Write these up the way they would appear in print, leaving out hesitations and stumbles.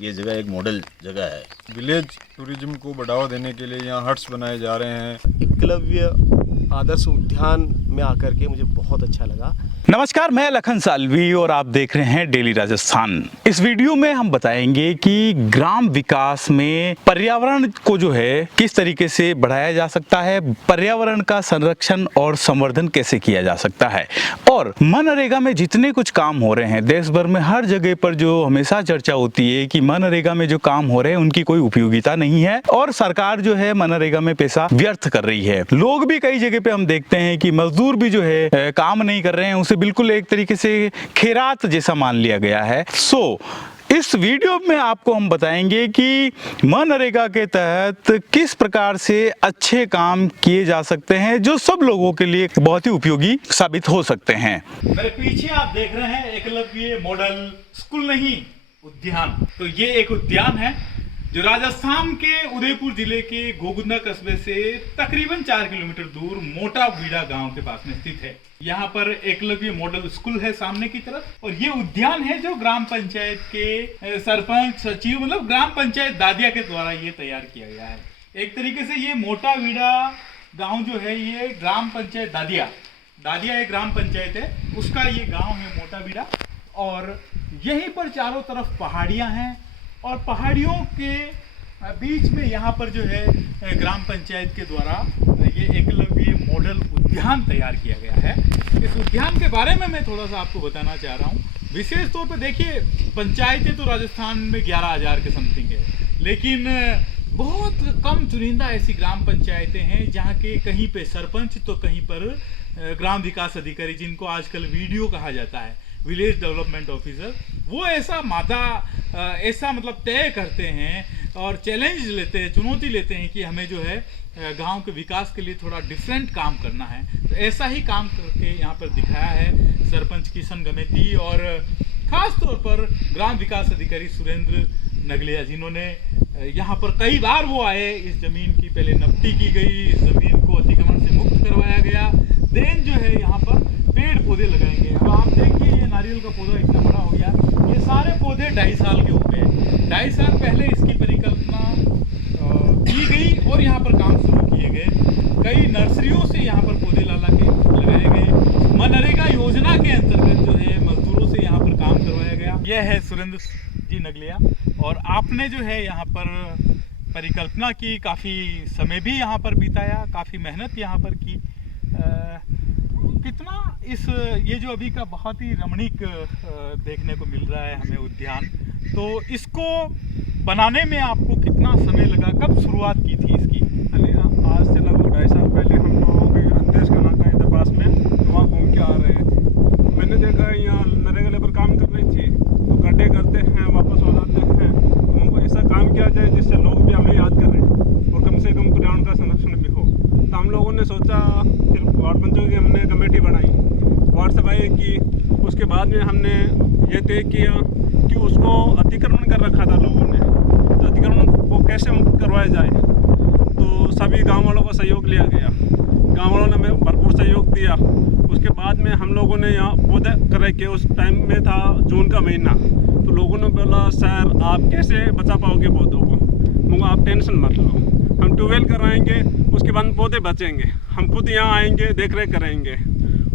ये जगह एक मॉडल जगह है। विलेज टूरिज्म को बढ़ावा देने के लिए यहाँ हट्स बनाए जा रहे हैं। एकलव्य आदर्श उद्यान में आकर के मुझे बहुत अच्छा लगा। नमस्कार, मैं लखन सालवी और आप देख रहे हैं डेली राजस्थान। इस वीडियो में हम बताएंगे कि ग्राम विकास में पर्यावरण को जो है किस तरीके से बढ़ाया जा सकता है, पर्यावरण का संरक्षण और संवर्धन कैसे किया जा सकता है, और मनरेगा में जितने कुछ काम हो रहे हैं देश भर में हर जगह पर जो हमेशा चर्चा होती है कि मनरेगा में जो काम हो रहे हैं उनकी कोई उपयोगिता नहीं है और सरकार जो है मनरेगा में पैसा व्यर्थ कर रही है। लोग भी कई जगह पे हम देखते हैं कि मजदूर भी जो है काम नहीं कर रहे हैं, उसे बिल्कुल एक तरीके से खैरात जैसा मान लिया गया है। इस वीडियो में आपको हम बताएंगे कि मनरेगा के तहत किस प्रकार से अच्छे काम किए जा सकते हैं जो सब लोगों के लिए बहुत ही उपयोगी साबित हो सकते हैं। मेरे पीछे आप देख रहे हैं एकलव्य मॉडल स्कूल नहीं उद्यान। तो ये एक उद्यान है जो राजस्थान के उदयपुर जिले के गोगुंदा कस्बे से तकरीबन 4 किलोमीटर दूर मोटा बीड़ा गांव के पास में स्थित है। यहाँ पर एकलव्य मॉडल स्कूल है सामने की तरफ, और ये उद्यान है जो ग्राम पंचायत के सरपंच सचिव मतलब ग्राम पंचायत दादिया के द्वारा ये तैयार किया गया है। एक तरीके से ये मोटा बीड़ा गाँव जो है ये ग्राम पंचायत दादिया एक ग्राम पंचायत है, उसका ये गाँव है मोटा बीड़ा। और यहीं पर चारों तरफ पहाड़ियाँ हैं और पहाड़ियों के बीच में यहाँ पर जो है ग्राम पंचायत के द्वारा ये एकलव्य मॉडल उद्यान तैयार किया गया है। इस उद्यान के बारे में मैं थोड़ा सा आपको बताना चाह रहा हूँ। विशेष तौर पे देखिए, पंचायतें तो राजस्थान में 11,000 के समथिंग है, लेकिन बहुत कम चुनिंदा ऐसी ग्राम पंचायतें हैं जहाँ के कहीं पे सरपंच तो कहीं पर ग्राम विकास अधिकारी, जिनको आजकल वीडियो कहा जाता है, विलेज डेवलपमेंट ऑफिसर, वो ऐसा मतलब तय करते हैं और चैलेंज लेते हैं, चुनौती लेते हैं कि हमें जो है गांव के विकास के लिए थोड़ा डिफरेंट काम करना है। तो ऐसा ही काम करके यहाँ पर दिखाया है सरपंच किशन गमेती और खास तौर पर ग्राम विकास अधिकारी सुरेंद्र नगलिया, जिन्होंने यहाँ पर कई बार वो आए। इस जमीन की पहले नपटी की गई, इस जमीन को अतिक्रमण से मुक्त करवाया गया, देन जो है यहाँ पर पेड़ पौधे लगाए गए। अब आप देखिए ये नारियल का पौधा इतना बड़ा हो गया, ये सारे पौधे 2.5 साल के हो गए। 2.5 साल पहले इसकी परिकल्पना की गई और यहाँ पर काम शुरू किए गए। कई नर्सरियों से यहाँ पर पौधे ला के लगाए गए। मनरेगा योजना के अंतर्गत जो है मजदूरों से यहाँ पर काम करवाया गया। यह है सुरेंद्र जी नगलिया, और आपने जो है यहाँ पर परिकल्पना की, काफ़ी समय भी यहाँ पर बिताया, काफ़ी मेहनत यहाँ पर की। कितना ये जो अभी का बहुत ही रमणीक देखने को मिल रहा है हमें उद्यान, तो इसको बनाने में आपको कितना समय लगा, कब शुरुआत की थी इसकी? आज से लगभग 2.5 साल पहले हम लोग अंदेश का नाका इधर पास में, तो वहाँ घूम के आ रहे थे। मैंने देखा यहाँ नरेगा लेबर काम कर रही थी, तो गड्ढे करते हैं वापस हो जाते हैं। तो हमको ऐसा काम किया जाए जिससे लोग भी हमें याद करें और कम से कम पर्यावरण का संरक्षण भी हो। तो हम लोगों ने सोचा, फिर वार्ड पंचों की हमने कमेटी बनाई, वार्ड सभाएँ की। उसके बाद में हमने ये तय किया कि उसको अतिक्रमण कर रखा था लोगों ने, तो अतिक्रमण को कैसे मुक्त करवाया जाए। तो सभी गांव वालों का सहयोग लिया गया, गांव वालों ने हमें भरपूर सहयोग दिया। उसके बाद में हम लोगों ने यहाँ पौधे करे के, उस टाइम में था जून का महीना, तो लोगों ने बोला सर आप कैसे बचा पाओगे पौधों को। मगर आप टेंशन मत लो, हम ट्यूबवेल कराएंगे, उसके बाद पौधे बचेंगे, हम खुद यहाँ आएंगे, देख रेख करेंगे।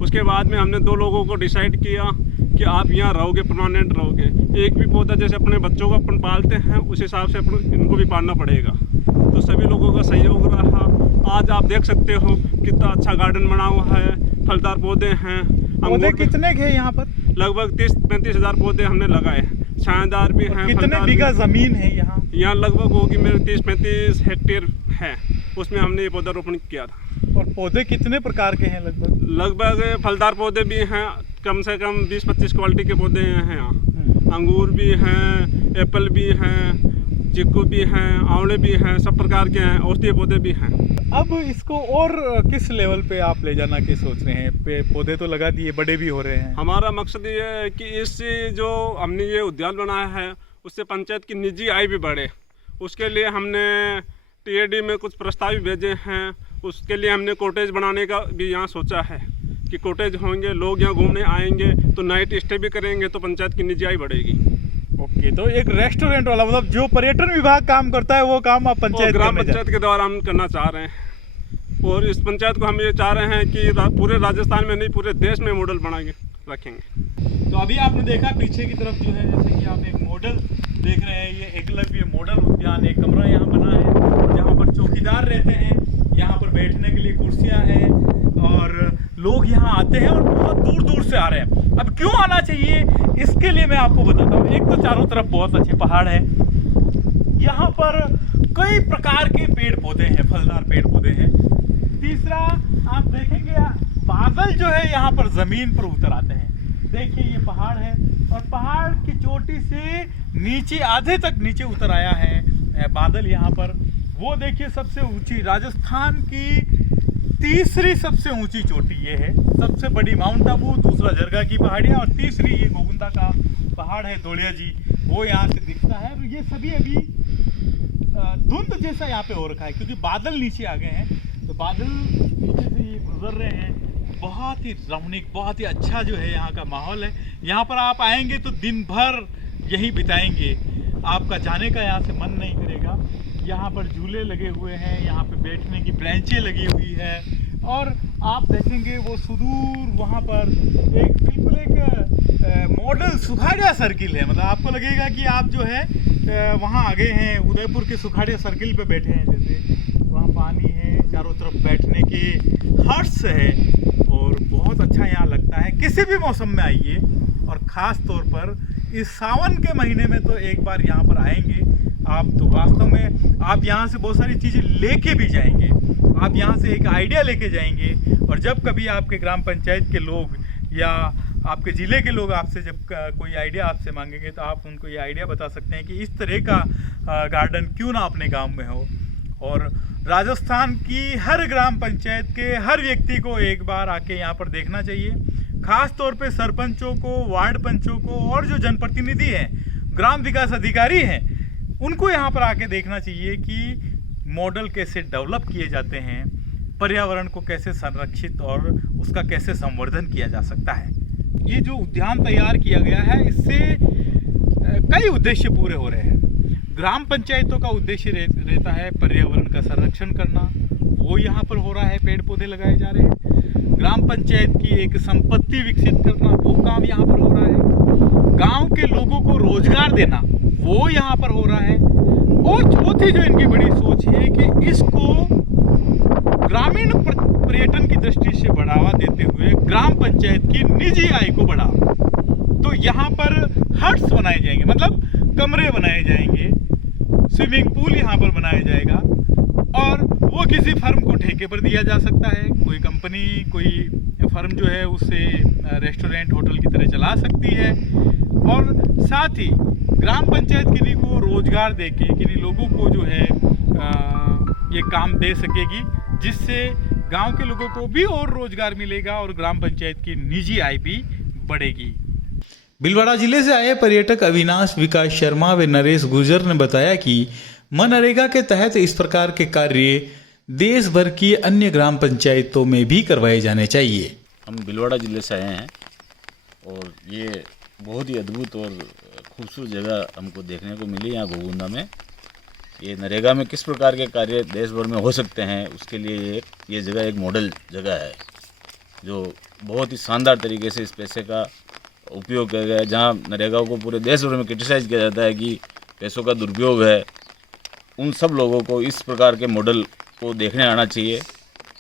उसके बाद में हमने 2 लोगों को डिसाइड किया कि आप यहाँ रहोगे, परमानेंट रहोगे। एक भी पौधा जैसे अपने बच्चों को अपन पालते हैं उस हिसाब से अपन इनको भी पालना पड़ेगा। तो सभी लोगों का सहयोग रहा। आज आप देख सकते हो कितना अच्छा गार्डन बना हुआ है, फलदार पौधे हैं। पौधे कितने के हैं यहाँ पर? लगभग 30-35 हज़ार पौधे हमने लगाए, छायादार भी हैं। कितने बीघा जमीन है यहाँ? यहाँ लगभग होगी मेरे 30-35 हेक्टेयर है, उसमें हमने ये पौधारोपण किया था। और पौधे कितने प्रकार के हैं? लगभग फलदार पौधे भी हैं, कम से कम 20-25 क्वालिटी के पौधे हैं यहाँ। अंगूर भी हैं, एप्पल भी हैं, चिक्कू भी हैं, आंवले भी हैं, सब प्रकार के हैं, औषधीय पौधे भी हैं। अब इसको और किस लेवल पे आप ले जाना की सोच रहे हैं? पौधे तो लगा दिए, बड़े भी हो रहे हैं। हमारा मकसद ये है कि इससे जो हमने ये उद्यान बनाया है उससे पंचायत की निजी आय भी बढ़े। उसके लिए हमने TAD में कुछ प्रस्ताव भी भेजे हैं। उसके लिए हमने कॉटेज बनाने का भी यहाँ सोचा है कि कॉटेज होंगे, लोग यहाँ घूमने आएंगे तो नाइट स्टे भी करेंगे, तो पंचायत की निजी आय बढ़ेगी। ओके, तो एक रेस्टोरेंट वाला, मतलब जो पर्यटन विभाग काम करता है वो काम आप पंचायत ग्राम में पंचायत के द्वारा हम करना चाह रहे हैं। और इस पंचायत को हम ये चाह रहे हैं कि पूरे राजस्थान में नहीं, पूरे देश में मॉडल बना के रखेंगे। तो अभी आपने देखा पीछे की तरफ जो है, जैसे कि आप एक मॉडल देख रहे हैं, ये एकलव्य मॉडल उद्यान। एक कमरा यहाँ बना है जहाँ पर चौकीदार रहते हैं, यहाँ पर बैठने के लिए कुर्सियाँ हैं और लोग यहाँ आते हैं और बहुत दूर दूर से आ रहे हैं। अब क्यों आना चाहिए इसके लिए मैं आपको बताता हूँ। एक तो चारों तरफ बहुत अच्छे पहाड़ हैं, यहाँ पर कई प्रकार के पेड़ पौधे हैं, फलदार पेड़ पौधे हैं। तीसरा, आप देखेंगे बादल जो है यहाँ पर ज़मीन पर उतर आते हैं। देखिए ये पहाड़ है और पहाड़ की चोटी से नीचे आधे तक नीचे उतर आया है बादल यहाँ पर। वो देखिए सबसे ऊंची, राजस्थान की तीसरी सबसे ऊंची चोटी ये है। सबसे बड़ी माउंट आबू, दूसरा जरगा की पहाड़ियाँ और तीसरी ये गोगुंदा का पहाड़ है धोलिया जी, वो यहाँ से दिखता है। और ये सभी अभी धुंध जैसा यहाँ पे हो रखा है क्योंकि बादल नीचे आ गए हैं। तो बादल नीचे से ये गुजर रहे हैं। बहुत ही रमणीक, बहुत ही अच्छा जो है यहाँ का माहौल है। यहाँ पर आप आएंगे तो दिन भर यही बिताएंगे, आपका जाने का यहाँ से मन नहीं करेगा। यहाँ पर झूले लगे हुए हैं, यहाँ पे बैठने की ब्रेंचें लगी हुई है और आप देखेंगे वो सुदूर वहाँ पर एक बिल्कुल एक मॉडल सुखाड़िया सर्किल है। मतलब आपको लगेगा कि आप जो है वहाँ आ गए हैं, उदयपुर के सुखाड़िया सर्किल पे बैठे हैं। जैसे वहाँ पानी है, चारों तरफ बैठने के हर्ष है और बहुत अच्छा यहाँ लगता है। किसी भी मौसम में आइए और ख़ास तौर पर इस सावन के महीने में तो एक बार यहाँ पर आएंगे आप, तो वास्तव में आप यहाँ से बहुत सारी चीज़ें लेके भी जाएंगे। आप यहाँ से एक आइडिया लेके जाएंगे और जब कभी आपके ग्राम पंचायत के लोग या आपके ज़िले के लोग आपसे जब कोई आइडिया आपसे मांगेंगे तो आप उनको ये आइडिया बता सकते हैं कि इस तरह का गार्डन क्यों ना अपने गांव में हो। और राजस्थान की हर ग्राम पंचायत के हर व्यक्ति को एक बार आके यहाँ पर देखना चाहिए। खास तौर पे सरपंचों को, वार्ड पंचों को और जो जनप्रतिनिधि हैं, ग्राम विकास अधिकारी हैं, उनको यहाँ पर आके देखना चाहिए कि मॉडल कैसे डेवलप किए जाते हैं, पर्यावरण को कैसे संरक्षित और उसका कैसे संवर्धन किया जा सकता है। ये जो उद्यान तैयार किया गया है, इससे कई उद्देश्य पूरे हो रहे हैं। ग्राम पंचायतों का उद्देश्य रहता है पर्यावरण का संरक्षण करना, वो यहाँ पर हो रहा है, पेड़ पौधे लगाए जा रहे हैं। ग्राम पंचायत की एक संपत्ति विकसित करना, वो काम यहाँ पर हो रहा है। गांव के लोगों को रोजगार देना, वो यहाँ पर हो रहा है। और चौथी जो इनकी बड़ी सोच है कि इसको ग्रामीण पर्यटन की दृष्टि से बढ़ावा देते हुए ग्राम पंचायत की निजी आय को बढ़ावा। तो यहाँ पर हट्स बनाए जाएंगे, मतलब कमरे बनाए जाएंगे, स्विमिंग पूल यहाँ पर बनाया जाएगा और वो किसी फर्म को ठेके पर दिया जा सकता है। कोई कंपनी, कोई फर्म जो है उससे रेस्टोरेंट, होटल की तरह चला सकती है और साथ ही ग्राम पंचायत किन्हीं को रोजगार देके किन्हीं लोगों को जो है ये काम दे सकेगी, जिससे गांव के लोगों को भी और रोजगार मिलेगा और ग्राम पंचायत की निजी आय भी बढ़ेगी। भीलवाड़ा जिले से आए पर्यटक अविनाश विकास शर्मा व नरेश गुर्जर ने बताया कि मनरेगा के तहत इस प्रकार के कार्य देश भर की अन्य ग्राम पंचायतों में भी करवाए जाने चाहिए। हम भीलवाड़ा जिले से आए हैं और ये बहुत ही अद्भुत और खूबसूरत जगह हमको देखने को मिली यहाँ गोगुंदा में। ये नरेगा में किस प्रकार के कार्य देश भर में हो सकते हैं, उसके लिए ये जगह एक मॉडल जगह है जो बहुत ही शानदार तरीके से इस पैसे का उपयोग किया गया है। जहाँ नरेगा को पूरे देश भर में क्रिटिसाइज किया जाता है कि पैसों का दुरुपयोग है, उन सब लोगों को इस प्रकार के मॉडल को देखने आना चाहिए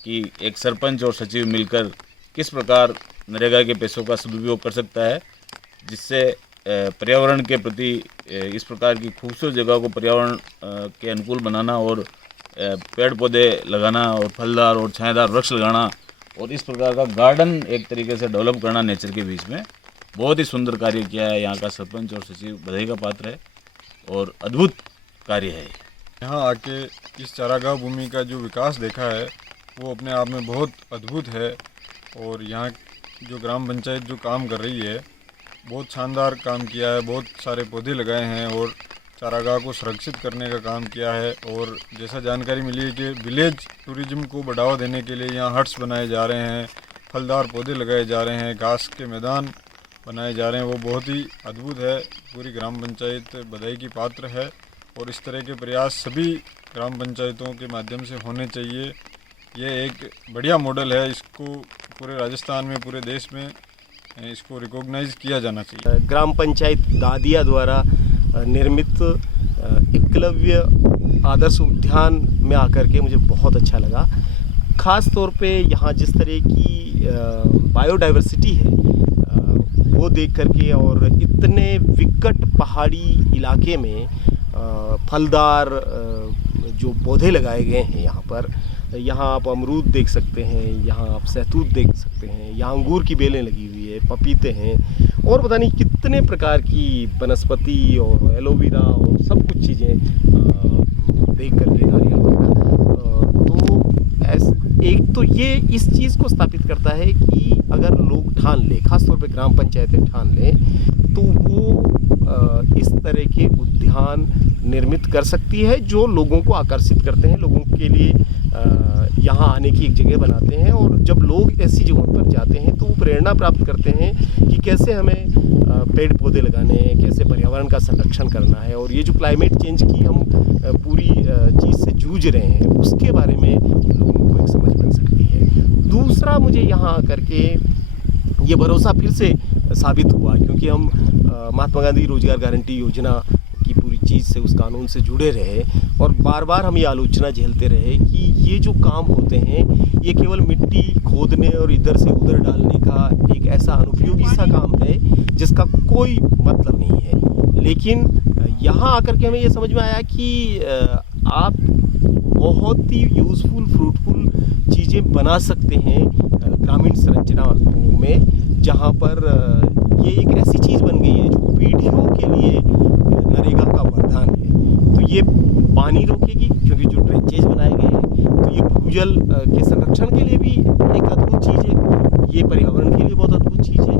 कि एक सरपंच और सचिव मिलकर किस प्रकार नरेगा के पैसों का सदुपयोग कर सकता है, जिससे पर्यावरण के प्रति इस प्रकार की खूबसूरत जगह को पर्यावरण के अनुकूल बनाना और पेड़ पौधे लगाना और फलदार और छायादार वृक्ष लगाना और इस प्रकार का गार्डन एक तरीके से डेवलप करना नेचर के बीच में, बहुत ही सुंदर कार्य किया है। यहाँ का सरपंच और सचिव बधाई का पात्र है और अद्भुत कार्य है। यहाँ आके इस चारागाह भूमि का जो विकास देखा है वो अपने आप में बहुत अद्भुत है और यहाँ जो ग्राम पंचायत जो काम कर रही है बहुत शानदार काम किया है। बहुत सारे पौधे लगाए हैं और चारागाह को सुरक्षित करने का काम किया है। और जैसा जानकारी मिली है कि विलेज टूरिज्म को बढ़ावा देने के लिए यहाँ हट्स बनाए जा रहे हैं, फलदार पौधे लगाए जा रहे हैं, घास के मैदान बनाए जा रहे हैं वो बहुत ही अद्भुत है। पूरी ग्राम पंचायत बधाई की पात्र है और इस तरह के प्रयास सभी ग्राम पंचायतों के माध्यम से होने चाहिए। ये एक बढ़िया मॉडल है, इसको पूरे राजस्थान में, पूरे देश में इसको रिकॉग्नाइज किया जाना चाहिए। ग्राम पंचायत दादिया द्वारा निर्मित एकलव्य आदर्श उद्यान में आकर के मुझे बहुत अच्छा लगा। ख़ास तौर पे यहाँ जिस तरह की बायोडाइवर्सिटी है वो देख करके, और इतने विकट पहाड़ी इलाके में फलदार जो पौधे लगाए गए हैं यहाँ आप अमरूद देख सकते हैं, यहाँ आप सहतूत देख सकते हैं, यहाँ अंगूर की बेलें लगी हुई है, पपीते हैं और पता नहीं कितने प्रकार की वनस्पति और एलोवेरा और सब कुछ चीज़ें देख करके, नारियल वगैरह। तो एक तो ये इस चीज़ को स्थापित करता है कि अगर लोग ठान लें, खासतौर पे ग्राम पंचायतें ठान लें, तो वो इस तरह के उद्यान निर्मित कर सकती है जो लोगों को आकर्षित करते हैं, लोगों के लिए यहाँ आने की एक जगह बनाते हैं। और जब लोग ऐसी जगहों पर जाते हैं तो वो प्रेरणा प्राप्त करते हैं कि कैसे हमें पेड़ पौधे लगाने हैं, कैसे पर्यावरण का संरक्षण करना है, और ये जो क्लाइमेट चेंज की हम पूरी चीज़ से जूझ रहे हैं उसके बारे में लोगों को एक समझ बन सकती है। दूसरा, मुझे यहाँ आकर के ये भरोसा फिर से साबित हुआ, क्योंकि हम महात्मा गांधी रोजगार गारंटी योजना की पूरी चीज़ से, उस कानून से जुड़े रहे और बार बार हम ये आलोचना झेलते रहे कि ये जो काम होते हैं ये केवल मिट्टी खोदने और इधर से उधर डालने का एक ऐसा अनुपयोगी सा काम है जिसका कोई मतलब नहीं है। लेकिन यहाँ आकर के हमें ये समझ में आया कि आप बहुत ही यूज़फुल, फ्रूटफुल चीज़ें बना सकते हैं ग्रामीण संरचना में, जहाँ पर ये एक ऐसी चीज़ बन गई है जो पीढ़ियों के लिए नरेगा का वरदान है। तो ये पानी रोकेगी, क्योंकि जो ड्रेंचेज बनाए गए हैं, तो ये भूजल के संरक्षण के लिए भी एक अद्भुत चीज़ है, ये पर्यावरण के लिए बहुत अद्भुत चीज़ है,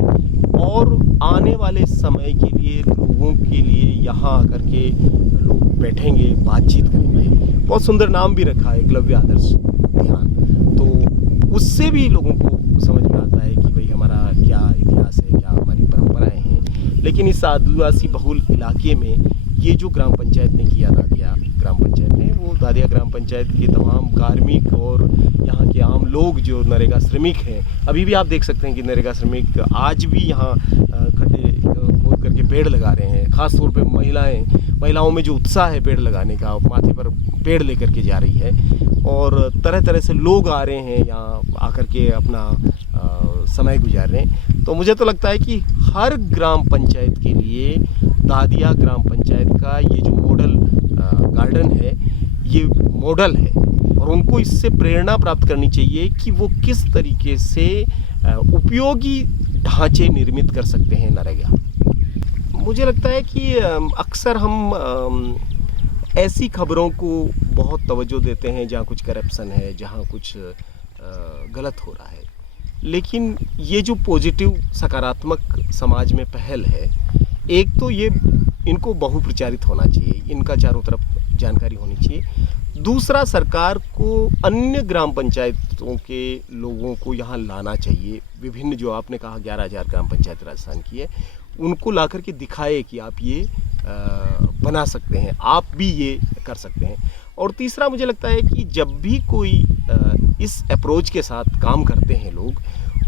और आने वाले समय के लिए लोगों के लिए यहाँ आकर के लोग बैठेंगे, बातचीत करेंगे। बहुत सुंदर नाम भी रखा है, एकलव्य आदर्श उद्यान। तो उससे भी लोगों को समझ में आता है कि भाई हमारा क्या इतिहास है, क्या हमारी परंपराएं हैं। लेकिन इस आदिवासी बहुल इलाके में ये जो ग्राम पंचायत ने किया, दादिया ग्राम पंचायत ने, वो दादिया ग्राम पंचायत के तमाम कार्मिक और यहाँ के आम लोग जो नरेगा श्रमिक हैं, अभी भी आप देख सकते हैं कि नरेगा श्रमिक आज भी यहाँ खड्डे खोद करके पेड़ लगा रहे हैं। ख़ास तौर पे महिलाओं में जो उत्साह है पेड़ लगाने का, माथे पर पेड़ लेकर के जा रही है, और तरह तरह से लोग आ रहे हैं यहाँ आकर के अपना समय गुजार रहे हैं। तो मुझे तो लगता है कि हर ग्राम पंचायत के लिए दादिया ग्राम पंचायत का ये जो मॉडल गार्डन है, ये मॉडल है, और उनको इससे प्रेरणा प्राप्त करनी चाहिए कि वो किस तरीके से उपयोगी ढांचे निर्मित कर सकते हैं नरेगा। मुझे लगता है कि अक्सर हम ऐसी खबरों को बहुत तवज्जो देते हैं जहाँ कुछ करप्शन है, जहाँ कुछ गलत हो रहा है, लेकिन ये जो पॉजिटिव सकारात्मक समाज में पहल है, एक तो ये इनको बहुप्रचारित होना चाहिए, इनका चारों तरफ जानकारी होनी चाहिए। दूसरा, सरकार को अन्य ग्राम पंचायतों के लोगों को यहाँ लाना चाहिए। विभिन्न, जो आपने कहा 11,000 ग्राम पंचायत राजस्थान की है, उनको ला कर के दिखाए कि आप ये बना सकते हैं, आप भी ये कर सकते हैं। और तीसरा, मुझे लगता है कि जब भी कोई इस अप्रोच के साथ काम करते हैं लोग,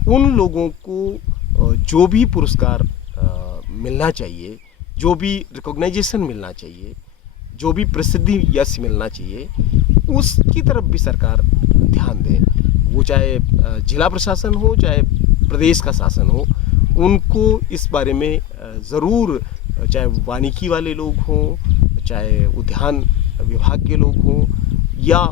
उन लोगों को जो भी पुरस्कार मिलना चाहिए, जो भी रिकॉग्नाइजेशन मिलना चाहिए, जो भी प्रसिद्धि यश मिलना चाहिए, उसकी तरफ भी सरकार ध्यान दे। वो चाहे जिला प्रशासन हो, चाहे प्रदेश का शासन हो, उनको इस बारे में ज़रूर, चाहे वानिकी वाले लोग हों, चाहे उद्यान विभाग के लोग हों, या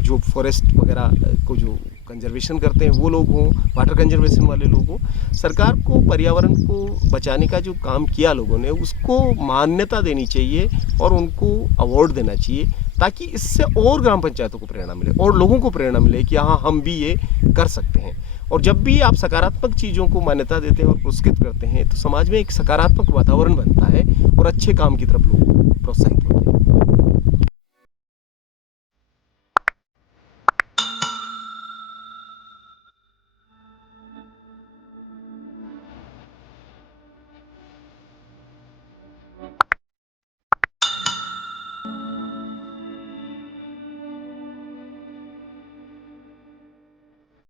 जो फॉरेस्ट वगैरह को जो कंजर्वेशन करते हैं वो लोग हों, वाटर कंजर्वेशन वाले लोग हों, सरकार को पर्यावरण को बचाने का जो काम किया लोगों ने, उसको मान्यता देनी चाहिए और उनको अवार्ड देना चाहिए, ताकि इससे और ग्राम पंचायतों को प्रेरणा मिले और लोगों को प्रेरणा मिले कि हाँ, हम भी ये कर सकते हैं। और जब भी आप सकारात्मक चीज़ों को मान्यता देते हैं और पुरस्कृत करते हैं, तो समाज में एक सकारात्मक वातावरण बनता है और अच्छे काम की तरफ लोग प्रोत्साहित होते हैं।